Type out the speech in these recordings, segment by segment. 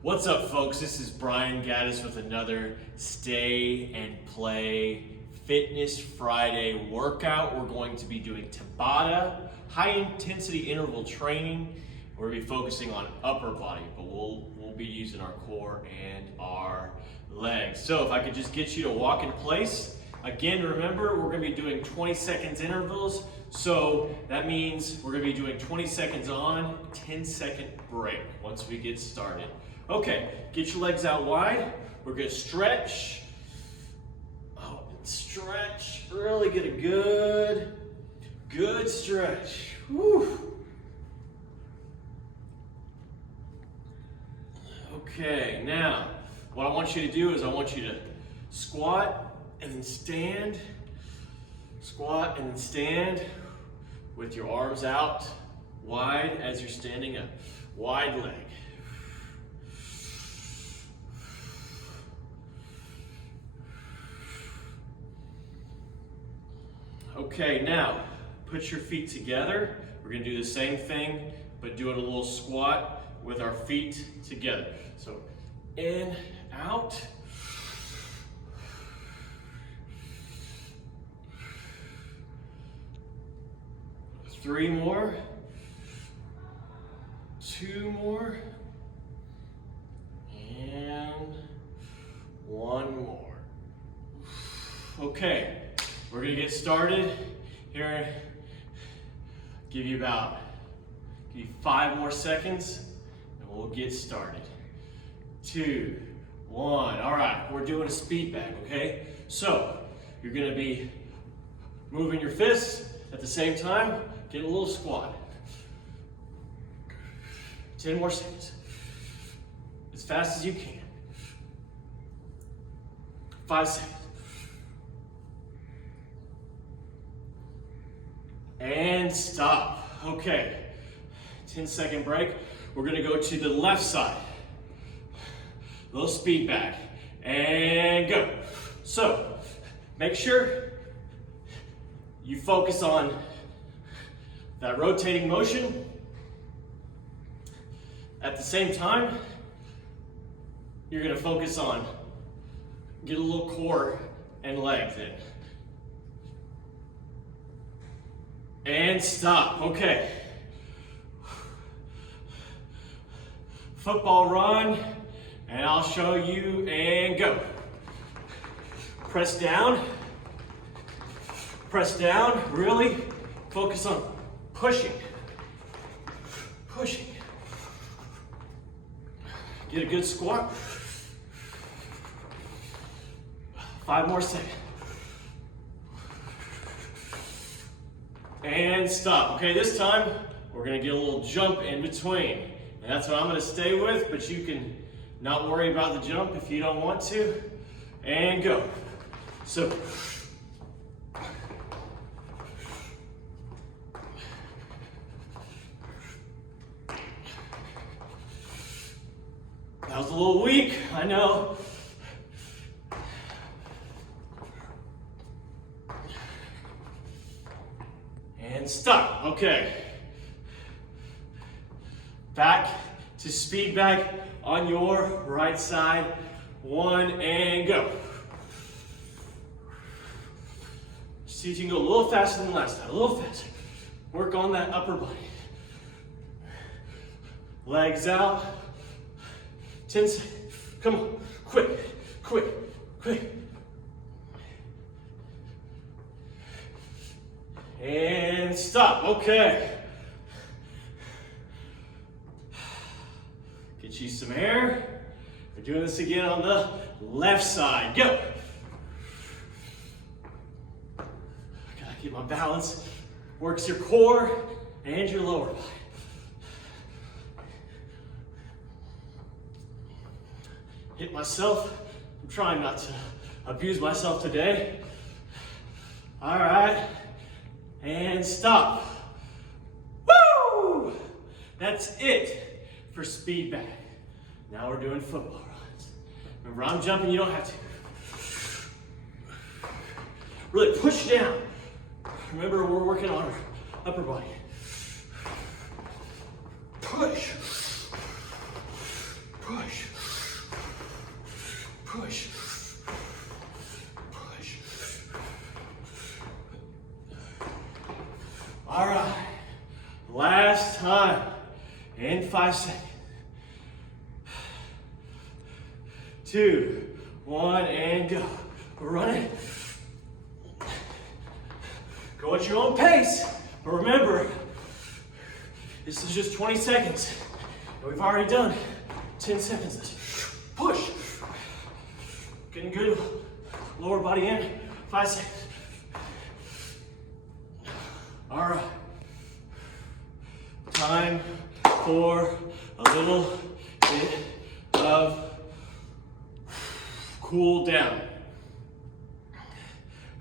What's up, folks? This is Brian Gaddis with another Stay and Play Fitness Friday workout. We're going to be doing Tabata, high intensity interval training. We're going to be focusing on upper body, but we'll be using our core and our legs. So if I could just get you to walk in place. Again, remember, we're going to be doing 20 seconds intervals. So that means we're going to be doing 20 seconds on, 10-second break once we get started. Okay, get your legs out wide. We're going to stretch. Oh, stretch. Really get a good stretch. Whew. Okay, now what I want you to do is I want you to squat and then stand. Squat and then stand with your arms out wide as you're standing up. Wide leg. Okay, now put your feet together. We're going to do the same thing, but do it a little squat with our feet together. So in, out. Three more. Two more. And one more. Okay, we're gonna get started here. Give you 5 more seconds and we'll get started. 2, 1. All right, we're doing a speed bag, okay? So you're gonna be moving your fists at the same time. Get a little squat. 10 more seconds. As fast as you can. 5 seconds. And stop. Okay. 10-second break. We're going to go to the left side. Little speed bag. And go. So, make sure you focus on that rotating motion. At the same time, you're going to focus on get a little core and legs in. And stop. Okay. Football run, and I'll show you, and go. Press down. Press down, really focus on pushing. Pushing. Get a good squat. 5 more seconds. And stop. Okay, this time we're gonna get a little jump in between. And that's what I'm gonna stay with, but you can not worry about the jump if you don't want to. And go. So, that was a little weak, I know. And stop. Okay. Back to speed bag on your right side. 1 and go. See if you can go a little faster than last time. A little faster. Work on that upper body. Legs out. 10 seconds. Come on. Quick, quick, quick. And stop. Okay. Get you some air. We're doing this again on the left side. Go. I gotta keep my balance. Works your core and your lower body. Hit myself. I'm trying not to abuse myself today. All right. And stop. Woo! That's it for speed bag. Now we're doing football runs. Remember, I'm jumping, you don't have to. Really push down. Remember, we're working on our upper body. Push. push, push, push. All right, last time in 5 seconds. 2, 1, and go. Run it. Go at your own pace, but remember, this is just 20 seconds, and we've already done 10 seconds. Push. Getting good lower body in, 5 seconds. All right. Time for a little bit of cool down.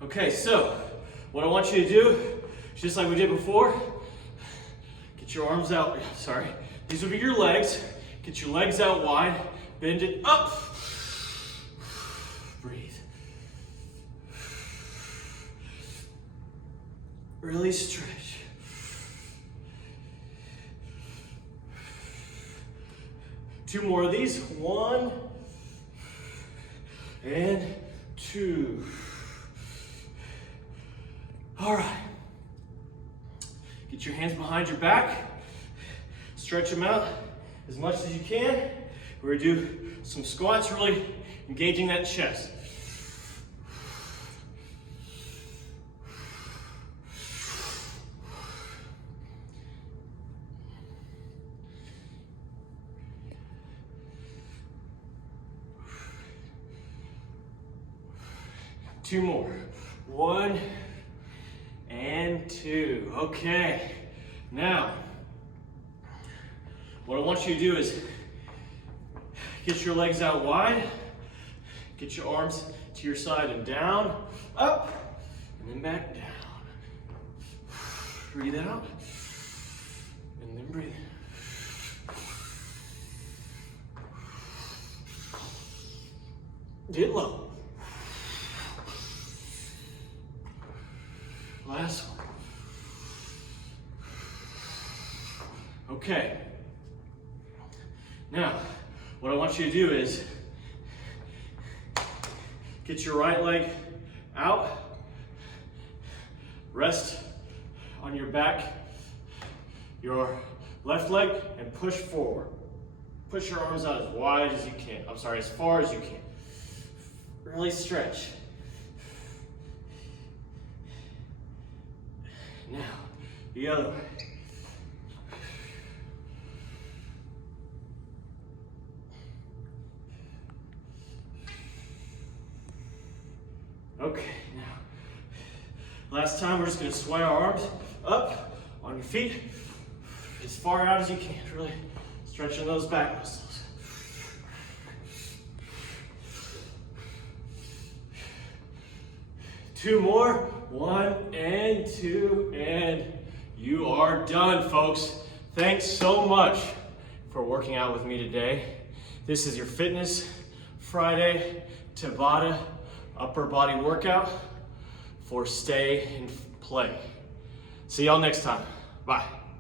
Okay, so what I want you to do, just like we did before, get your arms out, sorry, these would be your legs. Get your legs out wide, bend it up. Breathe. Really stretch. Two more of these. 1 and 2. All right. Get your hands behind your back. Stretch them out as much as you can. We're gonna do some squats, really engaging that chest. Two more. 1 and 2. Okay. Now, what I want you to do is get your legs out wide, get your arms to your side and down, up, and then back down. Breathe out, and then breathe in. Get low. Last one. Okay. Now, what I want you to do is get your right leg out, rest on your back, your left leg, and push forward. Push your arms out as wide as you can. I'm sorry, as far as you can. Really stretch. Now, the other way. Okay, now, last time we're just gonna sway our arms up on your feet as far out as you can, really stretching those back muscles. Two more, 1 and 2, and you are done, folks. Thanks so much for working out with me today. This is your Fitness Friday Tabata upper body workout for stay and play. See y'all next time. Bye.